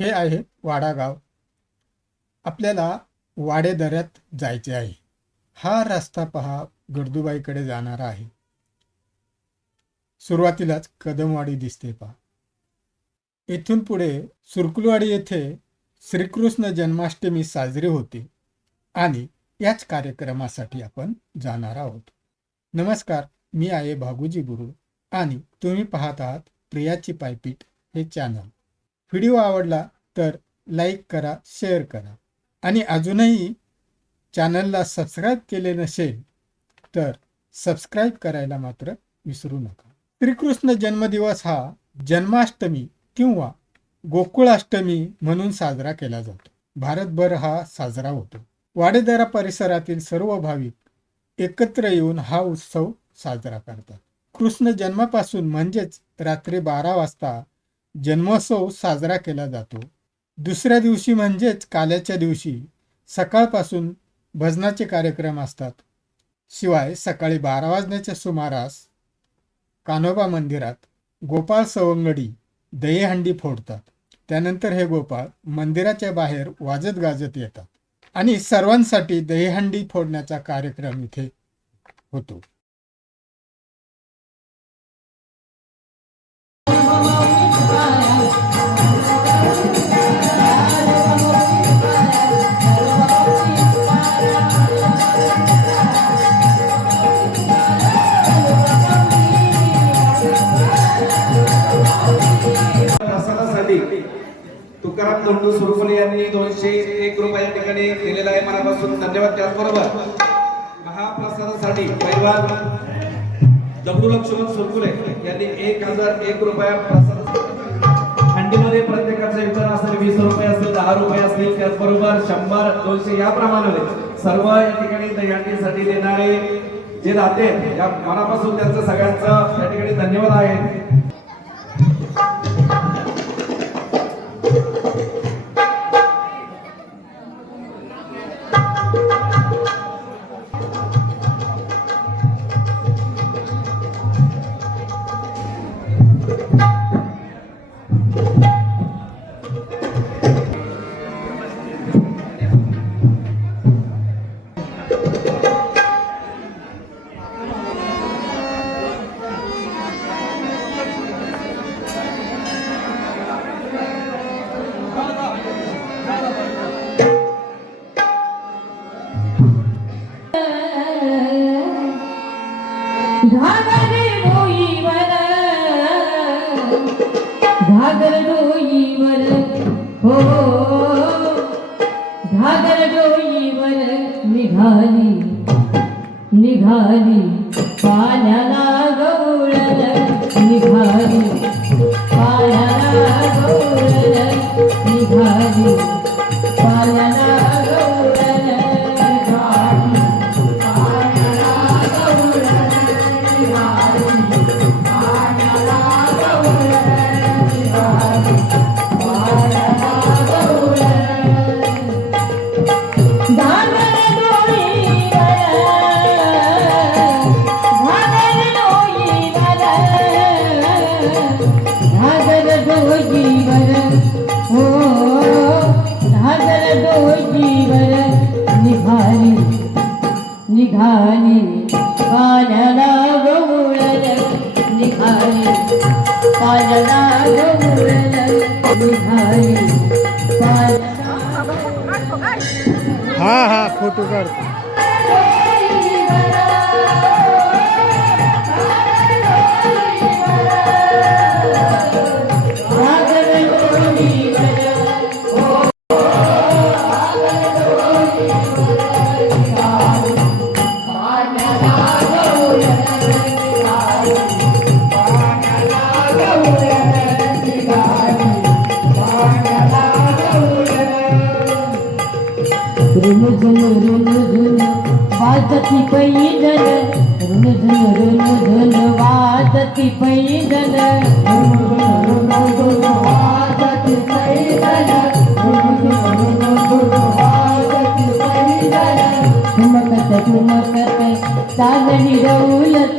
हे आहे वाडा गाव आपल्याला वाडे दऱ्यात जायचे आहे. हा रस्ता पहा गर्दुबाईकडे जाणारा आहे. सुरुवातीलाच कदमवाडी दिसते पहा. येथून पुढे सुरकुलवाडी येथे श्रीकृष्ण जन्माष्टमी साजरी होते आणि याच कार्यक्रमासाठी आपण जाणार आहोत. नमस्कार मी आहे भागूजी गुरु आणि तुम्ही पाहत आहात प्रियाची पायपीट हे चॅनल व्हिडिओ आवडला तर लाईक करा शेअर करा. आणि अजूनही चॅनलला सबस्क्राईब केले नसेल तर सबस्क्राईब करायला मात्र विसरू नका. श्रीकृष्ण जन्मदिवस हा जन्माष्टमी किंवा गोकुळाष्टमी म्हणून साजरा केला जातो. भारतभर हा साजरा होतो. वाडेदरा परिसरातील सर्व भाविक एकत्र येऊन हा उत्सव साजरा करतात. कृष्ण जन्मापासून म्हणजेच रात्री बारा वाजता जन्मोत्सव साजरा केला जातो. दुसऱ्या दिवशी म्हणजेच काल्याच्या दिवशी सकाळपासून भजनाचे कार्यक्रम असतात. शिवाय सकाळी बारा वाजण्याच्या सुमारास कान्होबा मंदिरात गोपाळ सवंगडी दहीहंडी फोडतात. त्यानंतर हे गोपाळ मंदिराच्या बाहेर वाजत गाजत येतात आणि सर्वांसाठी दहीहंडी फोडण्याचा कार्यक्रम इथे होतो. तुकाराम धोंडू सुरफुले यांनी दोनशे एक रुपये या ठिकाणी दिलेला आहे मनापासून धन्यवाद. त्याचबरोबर महाप्रसादासाठी पैलवान दगडू लक्ष्मण सुरफुले यांनी एक हजार एक रुपया प्रसाद हंडीमध्ये प्रत्येकाचा विचार असेल वीस रुपये असतील दहा रुपये असतील त्याचबरोबर शंभर दोनशे याप्रमाणे सर्व या ठिकाणी दहीहंडीसाठी देणारे जे राहते या मनापासून त्यांचं सगळ्यांचं या ठिकाणी धन्यवाद आहे. you ಹನ್ನೆರಡು हा हाँ फ़ोटो काढतो वाजती पैदल झुन रुन झुन वाजती पैदल वाजती पैदल झुन रुन झुन वाजती पैदल ठुमकत ठुमकत चालली डौलत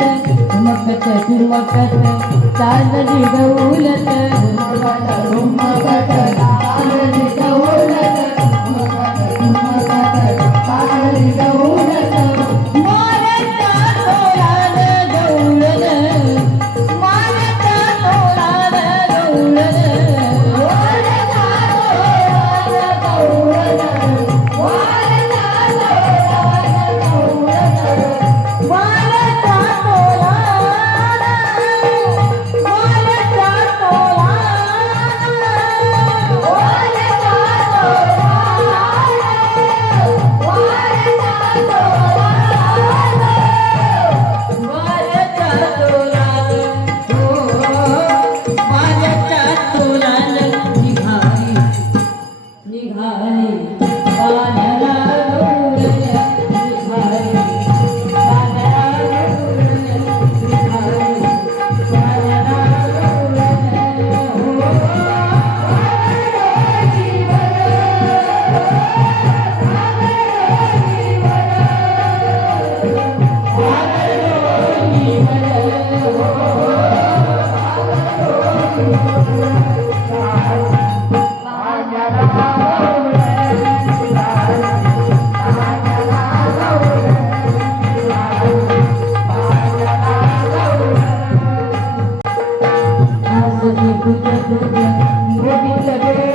Repítelo.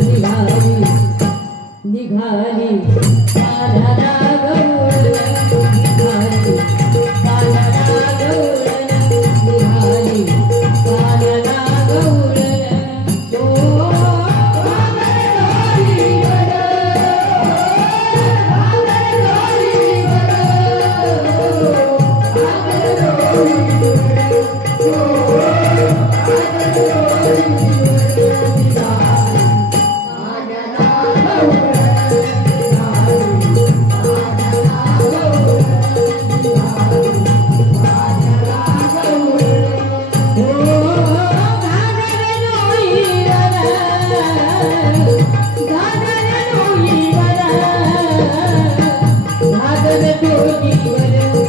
निघाली. निघाली. पाण्याला गौर निघाली निघाली